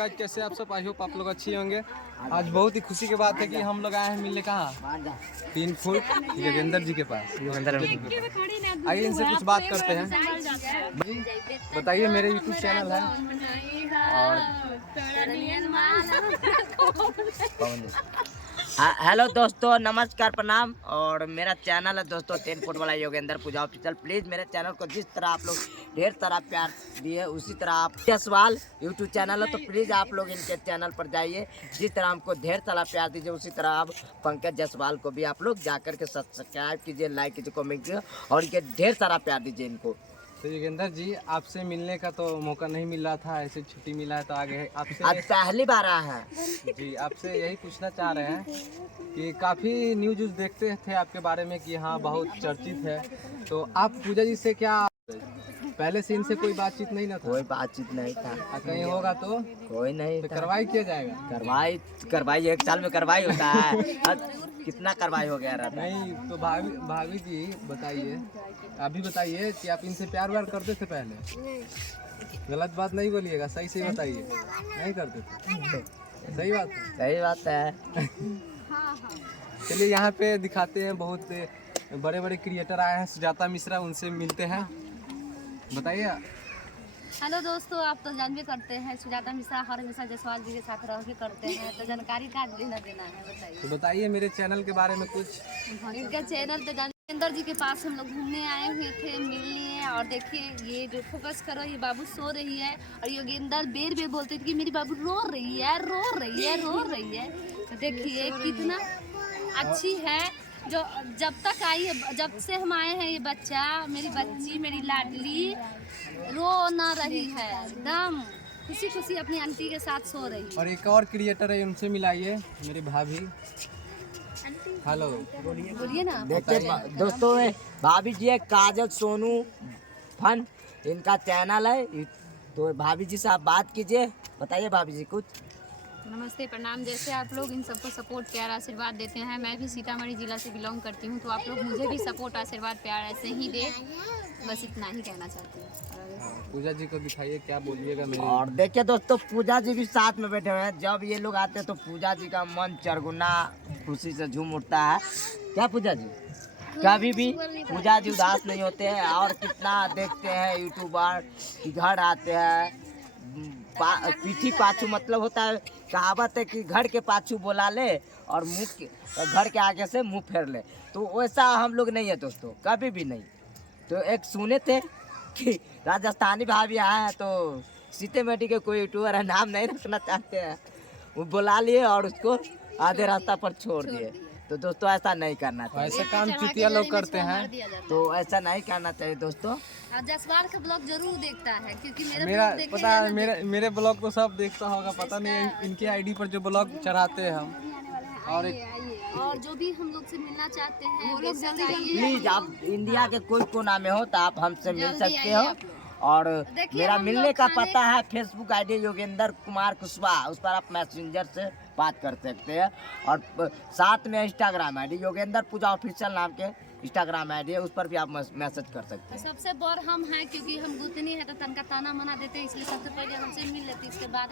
Guys, कैसे आप सब? आई होप आप लोग अच्छी होंगे। आज बहुत ही खुशी की बात है कि हम लोग आए हैं मिलने कहाँ 3 फुट योगेंद्र जी के पास। आइए इनसे कुछ बात करते हैं। भाई बताइए, मेरे यूट्यूब चैनल है और हेलो दोस्तों, नमस्कार, प्रणाम। और मेरा चैनल है दोस्तों 10 फुट वाला योगेंद्र पूजा ऑफिशियल। प्लीज़ मेरे चैनल को जिस तरह आप लोग ढेर सारा प्यार दिए, उसी तरह आप जसवाल यूट्यूब चैनल है तो प्लीज़ आप लोग इनके चैनल पर जाइए। जिस तरह हमको ढेर सारा प्यार दीजिए, उसी तरह आप पंकज जसवाल को भी आप लोग जाकर के सब्सक्राइब कीजिए, लाइक कीजिए, कमेंट कीजिए और इनके ढेर सारा प्यार दीजिए इनको। तो योगेंद्र जी, आपसे मिलने का तो मौका नहीं मिल रहा था, ऐसे छुट्टी मिला है तो आगे आपसे आज पहली बार आया है जी। आपसे यही पूछना चाह रहे हैं कि काफ़ी न्यूज़ देखते थे आपके बारे में कि हाँ बहुत चर्चित है, तो आप पूजा जी से क्या पहले से इनसे कोई बातचीत नहीं ना था? कोई बातचीत नहीं था। कहीं होगा तो कोई नहीं तो था। कार्रवाई किया जाएगा। करवाई 1 साल में करवाई होता है। कितना करवाई हो गया रहता है। नहीं तो भाभी जी बताइए, अभी बताइए कि आप इनसे प्यार व्यार करते थे पहले? गलत बात नहीं बोलिएगा, सही सही बताइए। नहीं करते थे? सही बात है। सही बात है। चलिए यहाँ पे दिखाते हैं, बहुत बड़े बड़े क्रिएटर आए हैं, सुजाता मिश्रा, उनसे मिलते हैं। बताइए। हेलो दोस्तों, आप तो जानबे करते हैं सुजाता मिश्रा हर हमेशा जसवाल जी के साथ रह के करते हैं, तो जानकारी का लेना देना है बताइए। तो बताइए मेरे चैनल के बारे में कुछ। इनका चैनल तो योगेंद्र जी के पास हम लोग घूमने आए हुए थे, मिलने। और देखिए ये जो फोकस करो, ये बाबू सो रही है और योगेंद्र बेर बेर बोलते थे कि मेरी बाबू रो रही है, रो रही है, रो रही है। तो देखिए कितना अच्छी है। जो जब तक आई है, जब से हम आए हैं, ये बच्चा, मेरी बच्ची, मेरी लाडली रो ना रही है, एकदम खुशी खुशी अपनी आंटी के साथ सो रही है। और एक और क्रिएटर है, उनसे मिलाइए, मेरी भाभी। हेलो, बोलिए ना। देखिए दोस्तों, भाभी जी है काजल सोनू फन, इनका चैनल है। तो भाभी जी से आप बात कीजिए, बताइए भाभी जी कुछ। नमस्ते, प्रणाम। जैसे आप लोग इन सबको सपोर्ट प्यार आशीर्वाद देते हैं, मैं भी सीतामढ़ी जिला से बिलोंग करती हूँ, तो आप लोग मुझे भी सपोर्ट आशीर्वाद प्यार ऐसे ही दे, बस इतना ही कहना चाहती हूँ। पूजा जी को दिखाइए, क्या बोलिएगा मेरे। और देखिए दोस्तों, पूजा जी भी साथ में बैठे हुए हैं। जब ये लोग आते हैं तो पूजा जी का मन चरगुना खुशी से झूम उठता है। क्या पूजा जी, कभी भी पूजा जी उदास नहीं होते हैं। और कितना देखते हैं यूट्यूबर कि घर आते हैं, पीठी पाछू मतलब होता है, कहावत है कि घर के पाछू बोला ले और घर के आगे से मुंह फेर ले। तो वैसा हम लोग नहीं है दोस्तों, कभी भी नहीं। तो एक सुने थे कि राजस्थानी भाभी आए हैं, तो सीतामढ़ी के कोई यूट्यूबर है, नाम नहीं रखना चाहते हैं, वो बुला लिए और उसको आधे रास्ता पर छोड़ दिए। तो दोस्तों ऐसा नहीं करना चाहिए। ऐसे काम चुतिया लोग करते हैं, तो ऐसा नहीं करना चाहिए दोस्तों। जसवाल का ब्लॉग जरूर देखता है, क्योंकि मेरा पता है, मेरे ब्लॉग को सब देखता होगा, पता नहीं इनके आईडी पर जो ब्लॉग चढ़ाते हैं हम। और जो भी हम लोग से मिलना चाहते हैं, प्लीज आप इंडिया के कोई कोना में हो तो आप हमसे मिल सकते हो। और मेरा मिलने का पता है, फेसबुक आईडी योगेंद्र कुमार कुशवाहा, उस पर आप मैसेंजर से बात कर सकते हैं। और साथ में इंस्टाग्राम आईडी योगेंद्र पूजा ऑफिशियल नाम के इंस्टाग्राम आईडी है, उस पर भी आप मैसेज कर सकते हैं। सबसे बड़ हम हैं, क्योंकि हम गुतनी है तो तनका ताना मना देते हैं, इसलिए सबसे पहले हमसे मिल लेते, इसके बाद